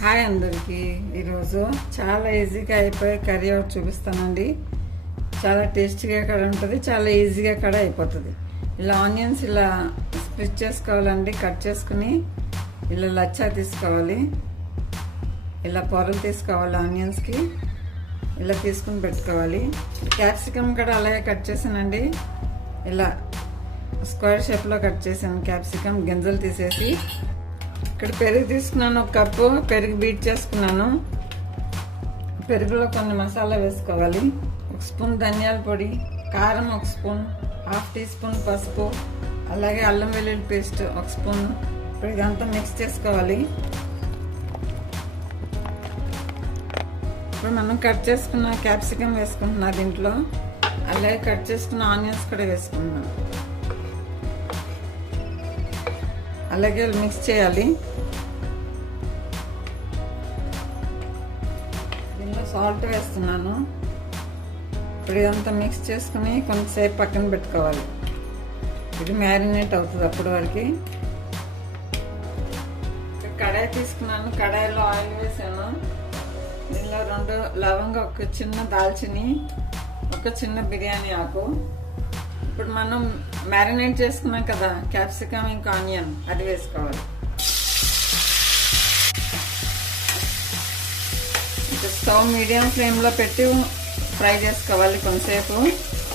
Hi అందరికీ. ఈరోజు చాలా ఈజీగా అయిపోయే కర్రీ ఒకటి చూపిస్తానండి. చాలా టేస్టీగా కూడా ఉంటుంది, చాలా ఈజీగా కూడా అయిపోతుంది. ఇలా ఆనియన్స్ ఇలా స్ప్లిట్ చేసుకోవాలండి. కట్ చేసుకుని ఇలా లచ్చా తీసుకోవాలి. ఇలా పొరలు తీసుకోవాలి. ఆనియన్స్కి ఇలా తీసుకుని పెట్టుకోవాలి. క్యాప్సికమ్ కూడా అలాగే కట్ చేసానండి. ఇలా స్క్వేర్ షేప్లో కట్ చేశాను. క్యాప్సికమ్ గింజలు తీసేసి ఇక్కడ పెరుగు తీసుకున్నాను. 1 కప్పు పెరుగు బీట్ చేసుకున్నాను. పెరుగులో కొన్ని మసాలా వేసుకోవాలి. 1 స్పూన్ ధనియాల పొడి, కారం 1 స్పూన్, 1/2 టీ స్పూన్ పసుపు, అలాగే అల్లం వెల్లుల్లి పేస్ట్ 1 స్పూన్. ఇప్పుడు ఇదంతా మిక్స్ చేసుకోవాలి. ఇప్పుడు మనం కట్ చేసుకున్న క్యాప్సికమ్ వేసుకుంటున్నా దీంట్లో. అలాగే కట్ చేసుకున్న ఆనియన్స్ కూడా వేసుకుంటున్నాం. అలాగే మిక్స్ చేయాలి. దీనిలో సాల్ట్ వేస్తున్నాను. ఇప్పుడు ఇదంతా మిక్స్ చేసుకుని కొంతసేపు పక్కన పెట్టుకోవాలి. ఇది మ్యారినేట్ అవుతుంది అప్పటి వరకు. కడాయి తీసుకున్నాను. కడాయిలో ఆయిల్ వేసాను. దీనిలో 2 లవంగా, 1 చిన్న దాల్చిని, 1 చిన్న బిర్యానీ ఆకు. ఇప్పుడు మనం మ్యారినేట్ చేసుకున్నాం కదా క్యాప్సికమ్ ఇంకా ఆనియన్, అది వేసుకోవాలి. స్టవ్ మీడియం ఫ్లేమ్లో పెట్టి ఫ్రై చేసుకోవాలి కొంతసేపు.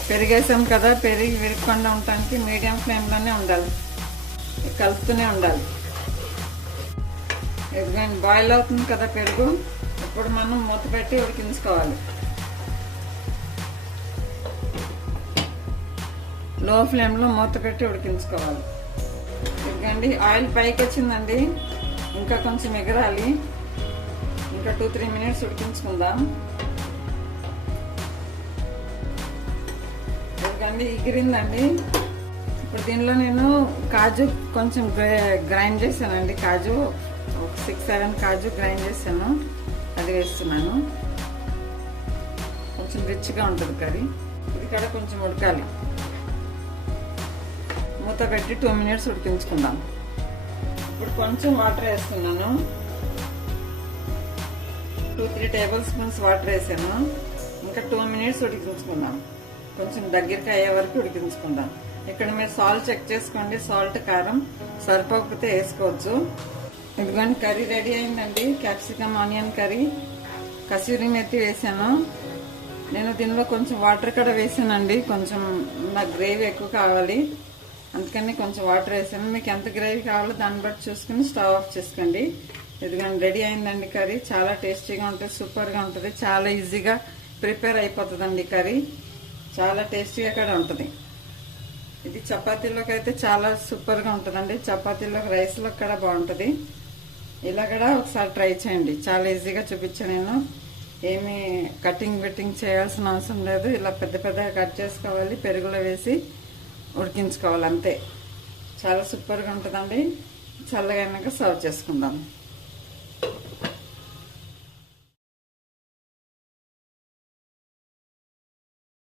పెరిగేసాం కదా, పెరిగి విరగకుండా ఉండటానికి మీడియం ఫ్లేమ్లోనే ఉండాలి, కలుపుతూనే ఉండాలి. ఎందుకంటే బాయిల్ అవుతుంది కదా పెరుగు. ఇప్పుడు మనం మూత పెట్టి ఉడికించుకోవాలి. లో ఫ్లేమ్లో మూత పెట్టి ఉడికించుకోవాలి. ఎందుకండి ఆయిల్ పైకి వచ్చిందండి, ఇంకా కొంచెం ఎగరాలి. ఇంకా 2-3 మినిట్స్ ఉడికించుకుందాం. ఎందుకండి ఎగిరిందండి. ఇప్పుడు దీనిలో నేను కాజు కొంచెం గ్రైండ్ చేశానండి. కాజు 6-7 కాజు గ్రైండ్ చేశాను, అది వేస్తున్నాను. కొంచెం రిచ్గా ఉంటుంది కర్రీ. ఇది కూడా కొంచెం ఉడకాలి. మూత పెట్టి 2 మినిట్స్ ఉడికించుకుందాం. ఇప్పుడు కొంచెం వాటర్ వేస్తున్నాను. 2-3 టేబుల్ స్పూన్స్ వాటర్ వేసాను. ఇంకా 2 మినిట్స్ ఉడికించుకుందాం. కొంచెం దగ్గరికి అయ్యే వరకు ఉడికించుకుందాం. ఇక్కడ మీరు సాల్ట్ చెక్ చేసుకోండి. సాల్ట్, కారం సరిపోకపోతే వేసుకోవచ్చు. ఎందుకంటే కర్రీ రెడీ అయిందండి. Capsicum onion curry. కసూరి మెత్తి వేసాను నేను. దీనిలో కొంచెం వాటర్ కూడా వేసానండి. కొంచెం నాకు గ్రేవీ ఎక్కువ కావాలి, అందుకని కొంచెం వాటర్ వేసాను. మీకు ఎంత గ్రేవీ కావాలో దాన్ని బట్టి చూసుకుని స్టవ్ ఆఫ్ చేసుకోండి. ఎందుకంటే రెడీ అయిందండి కర్రీ. చాలా టేస్టీగా ఉంటుంది, సూపర్గా ఉంటుంది. చాలా ఈజీగా ప్రిపేర్ అయిపోతుందండి కర్రీ. చాలా టేస్టీగా కూడా ఉంటుంది. ఇది చపాతీలోకి అయితే చాలా సూపర్గా ఉంటుందండి. చపాతీలోకి, రైస్లోకి కూడా బాగుంటుంది. ఇలా కూడా ఒకసారి ట్రై చేయండి. చాలా ఈజీగా చూపించాను నేను. ఏమీ కటింగ్ చేయాల్సిన అవసరం లేదు. ఇలా పెద్ద పెద్దగా కట్ చేసుకోవాలి, పెరుగులో వేసి ఉడికించుకోవాలి, అంతే. చాలా సూపర్గా ఉంటుందండి. చల్లగా అయినాక సర్వ్ చేసుకుందాం.